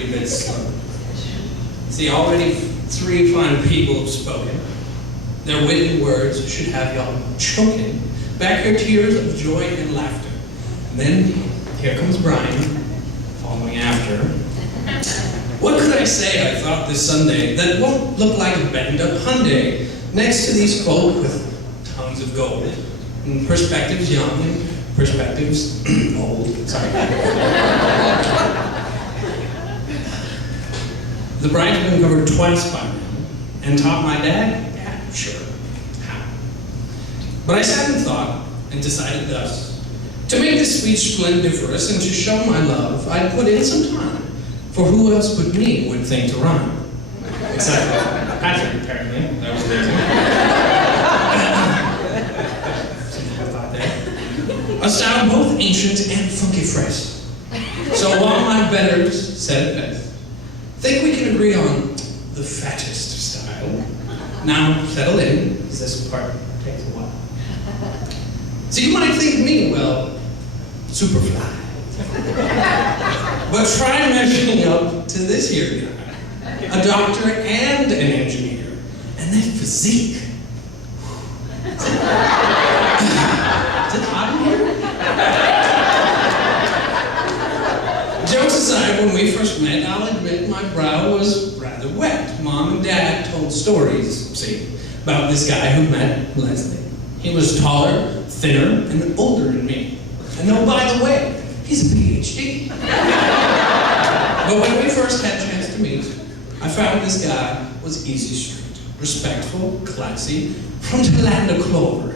be a bit slow. See, already 3 fine people have spoken. Their witty words should have y'all choking back your tears of joy and laughter. And then here comes Brian, following after. What could I say, I thought this Sunday, that won't look like a banged-up Hyundai next to these folk with tongues of gold, and perspectives young and perspectives old. Sorry. The bride had been covered twice by now, and taught my dad? Yeah, sure. How? But I sat and thought, and decided thus: to make this speech splendiferous and to show my love, I'd put in some time, for who else but me would think to rhyme? Except Patrick, apparently. That was there too. A style both ancient and funky fresh. So while my betters said it best, think we can agree on the fattest style. Now settle in, because this part takes a while. So you might think me, well, superfly. But try measuring up to this here guy, a doctor and an engineer, and that physique. Is it hot in here? Jokes aside, when we first met, I'll admit my brow was rather wet. Mom and Dad told stories, see, about this guy who met Leslie. He was taller, thinner, and older than me. And oh, by the way, he's a PhD. But when we first had a chance to meet, I found this guy was easy street, respectful, classy, from the land of clover.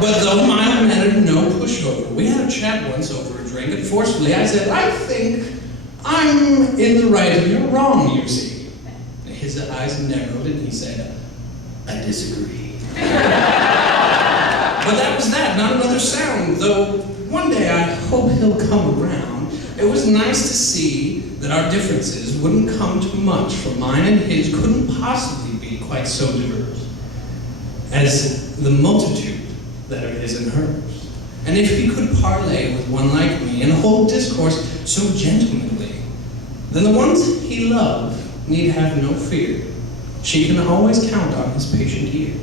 But though mild-mannered, no pushover, we had a chat once over a drink, and forcefully I said, I think I'm in the right and you're wrong, you see. His eyes narrowed and he said, I disagree. But that was that, not another sound, though one day I hope he'll come around. It was nice to see that our differences wouldn't come to much, for mine and his couldn't possibly be quite so diverse as the multitude that are his and hers. And if he could parlay with one like me and hold discourse so gentlemanly, then the ones he loved need have no fear. She can always count on his patient ear.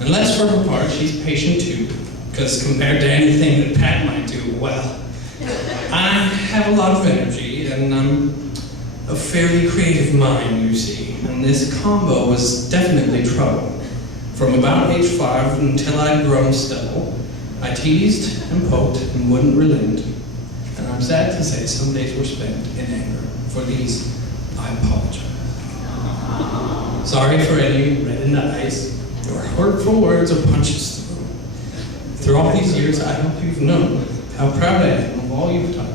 Unless for her part, she's patient too, because compared to anything that Pat might do, well, I have a lot of energy, and I'm a fairly creative mind, you see, and this combo was definitely trouble. From about age 5 until I'd grown stubble, I teased and poked and wouldn't relent, and I'm sad to say some days were spent in anger. For these, I apologize. Sorry for any red in the eyes, or hurtful words or punches through. Through all these years, I hope you've known how proud I am of all you've done.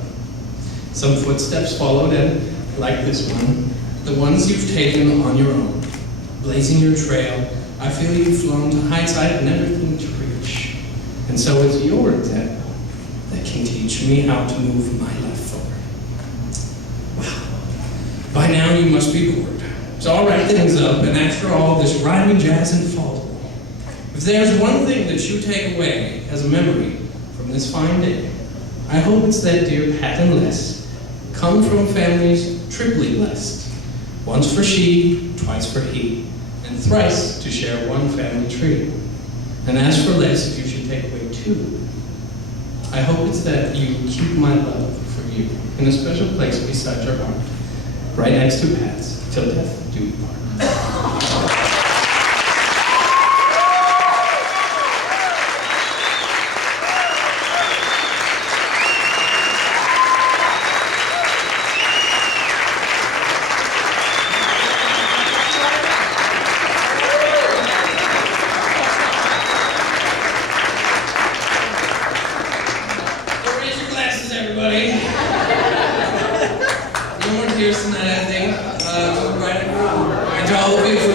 Some footsteps followed, and like this one, the ones you've taken on your own. Blazing your trail, I feel you've flown to heights I'd never think to reach. And so it's your example that can teach me how to move my life forward. Wow. By now you must be bored. So I'll wrap things up, and after all this rhyming jazz and fall, if there's one thing that you take away as a memory from this fine day, I hope it's that dear Pat and Les come from families triply blessed. Once for she, twice for he, and thrice to share one family tree. And as for Les, if you should take away 2, I hope it's that you keep my love for you in a special place beside your heart, right next to Pat's, till death do we part. Everybody. No more tears tonight, I think. Right to all the people